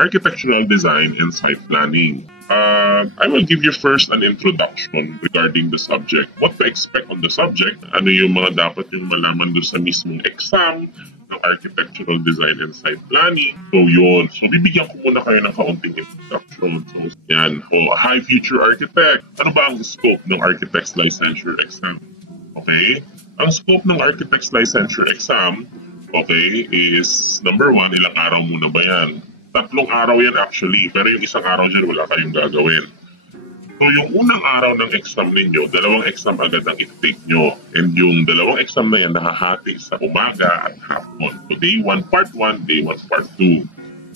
architectural design and site planning. I will give you first an introduction regarding the subject. What to expect on the subject? Ano yung mga dapat yung malaman doon sa mismong exam ng architectural design and site planning. So yun. So bibigyan ko muna kayo ng kaunting introduction. So yan. So, hi future architect. Ano ba ang scope ng Architect's Licensure Exam? Okay? Ang scope ng Architect's Licensure Exam, okay, is number 1, ilang araw muna ba yan? 3 araw yan actually, pero yung isang araw dyan wala kayong gagawin. So yung unang araw ng exam ninyo, 2 exam agad ang i-take nyo. And yung 2 exam na yan nahahati sa umaga at hapon. So day 1 part 1, day 1 part 2.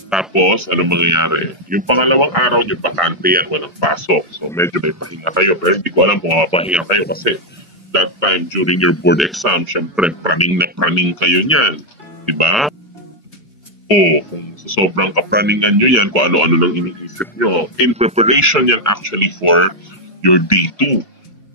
Tapos ano mangyayari? Yung pangalawang araw nyo, bakante yan, walang pasok. So medyo may pahinga kayo, pero hindi ko alam kung mapahinga kayo kasi that time during your board exam, syempre praning na praning kayo niyan. Diba? O kung sobrang kapraningan nyo yan, kung ano-ano nang iniisip nyo, in preparation yan actually for your day 2.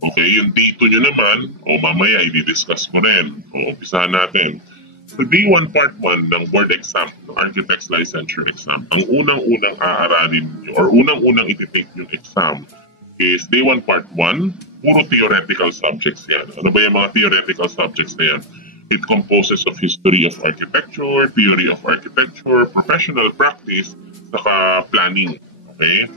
Okay, yung day 2 nyo naman, mamaya i-discuss ko rin. Umpisahan natin. So day 1 part 1 ng board exam, ng Architect's Licensure Exam, ang unang-unang aaralin nyo, or unang-unang iti-take yung exam, is day 1 part 1, puro theoretical subjects yan. Ano ba yung mga theoretical subjects na yan? It composes of history of architecture, theory of architecture, professional practice, saka planning. Okay?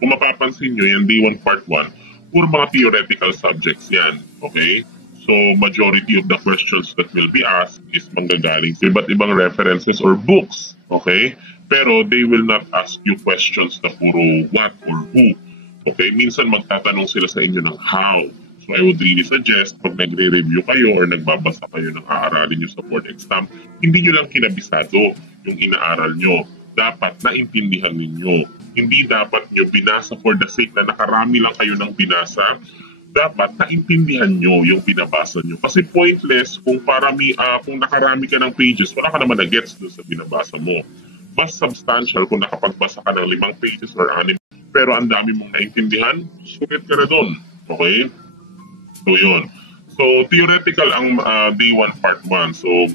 Kung mapapansin nyo, yan day 1 part 1, puro mga theoretical subjects yan. Okay? So, majority of the questions that will be asked is manggagaling sa iba't ibang references or books. Okay? Pero they will not ask you questions na puro what or who. Okay? Minsan magtatanong sila sa inyo ng how. So I would really suggest pag nagre-review kayo or nagbabasa kayo ng aaralin nyo sa board exam, hindi nyo lang kinabisado yung inaaral nyo. Dapat naintindihan ninyo. Hindi dapat nyo binasa for the sake na nakarami lang kayo ng binasa. Dapat naintindihan nyo yung binabasa nyo. Kasi pointless kung kung nakarami ka ng pages, wala ka naman na-gets dun sa binabasa mo. Mas substantial kung nakapagbasa ka ng 5 pages or 6, pero ang dami mong naintindihan, sulit ka na dun. Okay? So yun. So theoretical ang day 1 part 1. So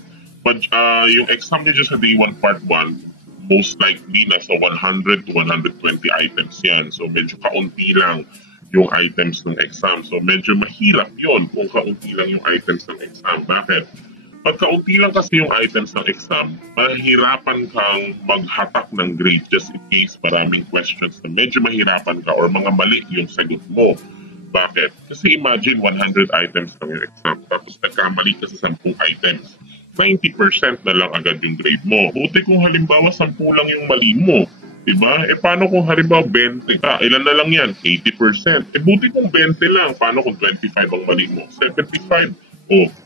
yung exam nyo sa day 1 part 1, most likely nasa 100 to 120 items yan. So medyo kaunti lang yung items ng exam. So medyo mahirap yun kung kaunti lang yung items ng exam. Bakit? Pag kaunti lang kasi yung items ng exam, mahirapan kang maghatak ng grade just in case maraming questions na medyo mahirapan ka or mga mali yung sagot mo. Bakit? Kasi imagine 100 items lang yung exam, tapos nagkamali ka sa 10 items. 90% na lang agad yung grade mo. Buti kung halimbawa 10 lang yung mali mo. Diba? Paano kung halimbawa 20 ka? Ilan na lang yan? 80%. Buti kung 20 lang. Paano kung 25 ang mali mo? 75.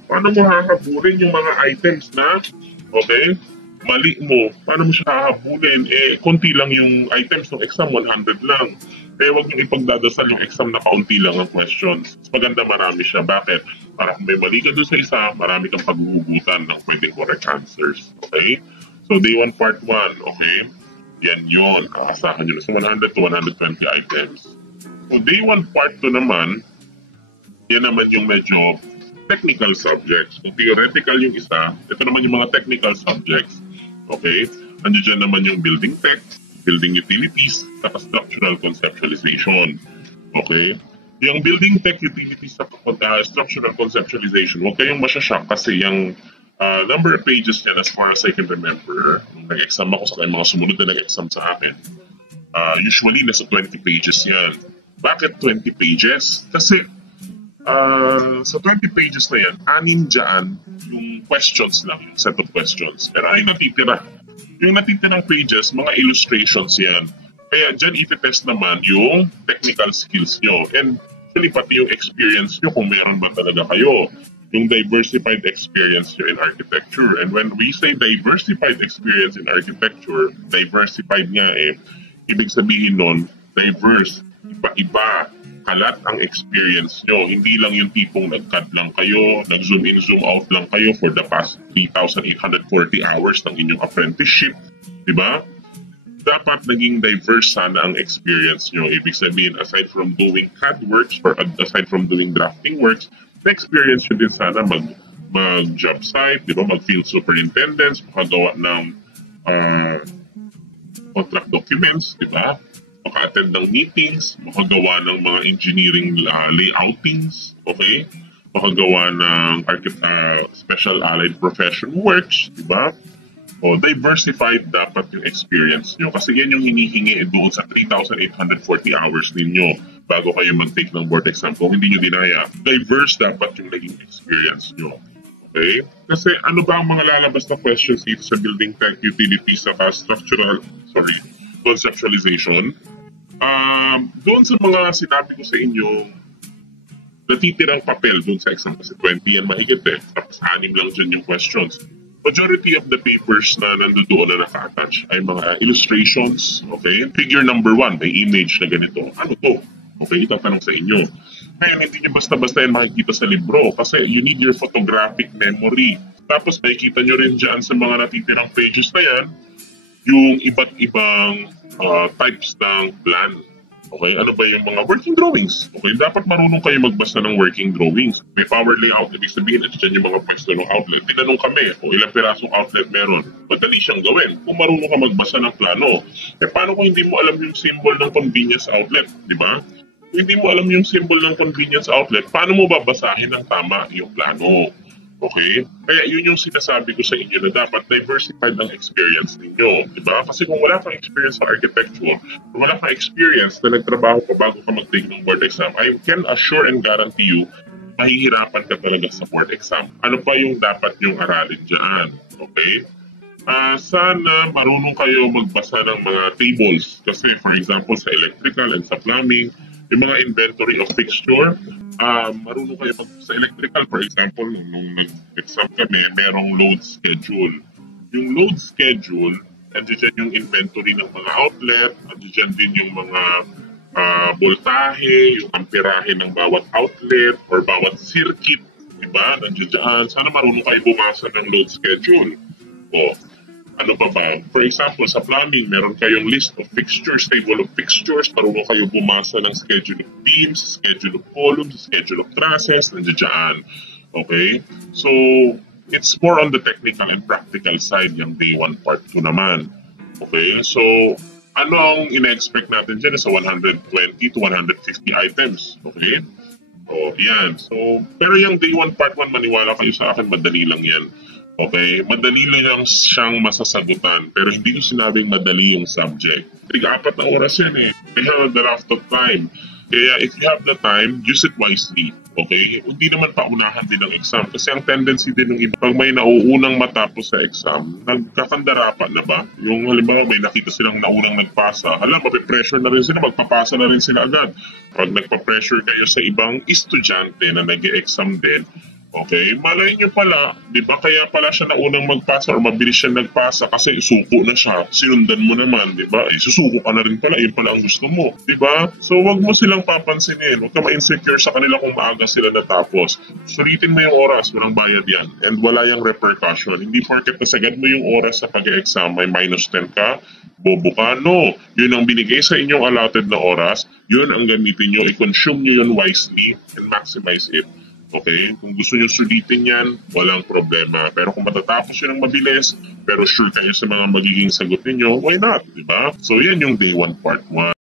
Paano mo hahabulin yung mga items na, okay, mali mo? Paano mo siya hahabulin? Konti lang yung items ng exam, 100 lang. Huwag nyo ipagdadasal yung exam na kaunti lang ang questions. Maganda marami siya. Bakit? Para kung may mali ka doon sa isa, marami kang paghuhugutan ng pwedeng correct answers. Okay? So, day 1 part 1, okay? Yan yun. Kakasahan nyo na sa 100 to 120 items. So, day 1 part 2 naman, yan naman yung medyo technical subjects. Kung theoretical yung isa, ito naman yung mga technical subjects. Okay? Andiyan dyan naman yung building tech, building utilities, at structural conceptualization. Okay? Yung building tech, utilities, at structural conceptualization, huwag kayong masyashock kasi yung number of pages yan as far as I can remember, nung nag-exam ako sa mga sumunod na nag-exam sa akin, usually nasa 20 pages yan. Bakit 20 pages? Kasi sa 20 pages na yan, 6 dyan yung questions lang, yung set of questions. Pero ay natitira. Yung natitirang pages, mga illustrations yan. Kaya dyan iti-test naman yung technical skills nyo. And actually pati yung experience nyo kung meron ba talaga kayo. Yung diversified experience nyo in architecture. And when we say diversified experience in architecture, diversified nga ibig sabihin nun, diverse, iba-iba, kalat ang experience nyo. Hindi lang yung tipong nag-cut lang kayo, nag-zoom in, zoom out lang kayo for the past 3,840 hours ng inyong apprenticeship. Diba? Dapat naging diverse sana ang experience nyo. Ibig sabihin, aside from doing CAD works or aside from doing drafting works, na-experience nyo din sana mag-job site, diba? Mag-field superintendents, makagawa ng contract documents, di ba? Maka-attend ng meetings, makagawa ng mga engineering layoutings, okay? Makagawa ng special allied profession works, di ba? O diversified dapat yung experience nyo kasi yan yung hinihingi doon sa 3,840 hours ninyo bago kayo mag-take ng board exam. Kung hindi nyo dinaya, diverse dapat yung naging experience nyo. Okay? Kasi ano ba ang mga lalabas na questions dito sa building tech utilities sa conceptualization? Doon sa mga sinabi ko sa inyo, natitirang papel doon sa exam kasi 20 yan mahigit tapos 6 lang dyan yung questions. Majority of the papers na nandoon na naka-attach ay mga illustrations, okay? Figure number 1, may image na ganito. Ano to? Okay, itatanong sa inyo. Ngayon, hindi nyo basta-basta yan makikita sa libro kasi you need your photographic memory. Tapos makikita nyo rin dyan sa mga natitirang pages na yan, yung iba't ibang types ng plan. Okay, ano ba yung mga working drawings? Okay, dapat marunong kayo magbasa ng working drawings. May power layout, ibig sabihin, at dyan yung mga pwesto ng outlet. Tinanong kami kung ilang pirasong outlet meron. Madali siyang gawin kung marunong ka magbasa ng plano. Paano kung hindi mo alam yung symbol ng convenience outlet? Di ba? Kung hindi mo alam yung symbol ng convenience outlet, paano mo babasahin ng tama yung plano? Okay? Kaya yun yung sinasabi ko sa inyo na dapat diversified ang experience ninyo. Diba? Kasi kung wala kang experience sa architecture, kung wala kang experience na nagtrabaho ka bago ka mag-take ng board exam, I can assure and guarantee you, mahihirapan ka talaga sa board exam. Ano pa yung dapat yung aralin dyan? Okay? Sana marunong kayo magbasa ng mga tables. Kasi for example, sa electrical and sa plumbing, yung mga inventory of fixture, marunong kayo sa electrical, for example, nung nag-exam kami, merong load schedule. Yung load schedule, nandiyan yung inventory ng mga outlet, nandiyan din yung mga voltahe, yung amperahe ng bawat outlet or bawat circuit, diba? Nandiyan. Sana marunong kayo bumasa ng load schedule. O, ano pa ba? For example, sa plumbing, meron kayong list of fixtures, table of fixtures, marunong kayo bumasa ng schedule of beams, schedule of columns, schedule of trusses, nandiyan. Okay? So, it's more on the technical and practical side yung day 1 part 2 naman. Okay? So, ano ang ina-expect natin dyan sa 120 to 150 items? Okay? O, yan. So, pero yung day 1 part 1, maniwala kayo sa akin, madali lang yan. Okay, madali lang siyang masasagutan pero hindi ko sinabing madali yung subject. 4 na oras yan I have a lot of time. Kaya if you have the time, use it wisely. Okay? Hindi naman paunahan din ang exam kasi ang tendency din ng iba, pag may nauunang matapos sa exam, nagkakandara na ba? Yung halimbawa may nakita silang naunang nagpasa, mapipressure na rin sila, magpapasa na rin sila agad. Pag nagpa-pressure kayo sa ibang estudyante na nag-e-exam din, okay, malay nyo pala, di ba kaya pala siya na unang magpasa or mabilis siya nagpasa kasi suko na siya, sinundan mo naman, di ba? Susuko ka na rin pala, yun pala ang gusto mo, di ba? So wag mo silang papansinin, wag ka ma-insecure sa kanila kung maaga sila natapos. Sulitin mo yung oras, walang bayad yan, and wala yung repercussion. Hindi porket nasagad mo yung oras sa pag-exam, may -10 ka, bobo ka, no. Yun ang binigay sa inyong allotted na oras, yun ang gamitin nyo, i-consume nyo yun wisely and maximize it. Okay? Kung gusto nyo sulitin yan, walang problema. Pero kung matatapos yun ng mabilis, pero sure kayo sa mga magiging sagot ninyo, why not? Diba? So yan yung day 1 part 1.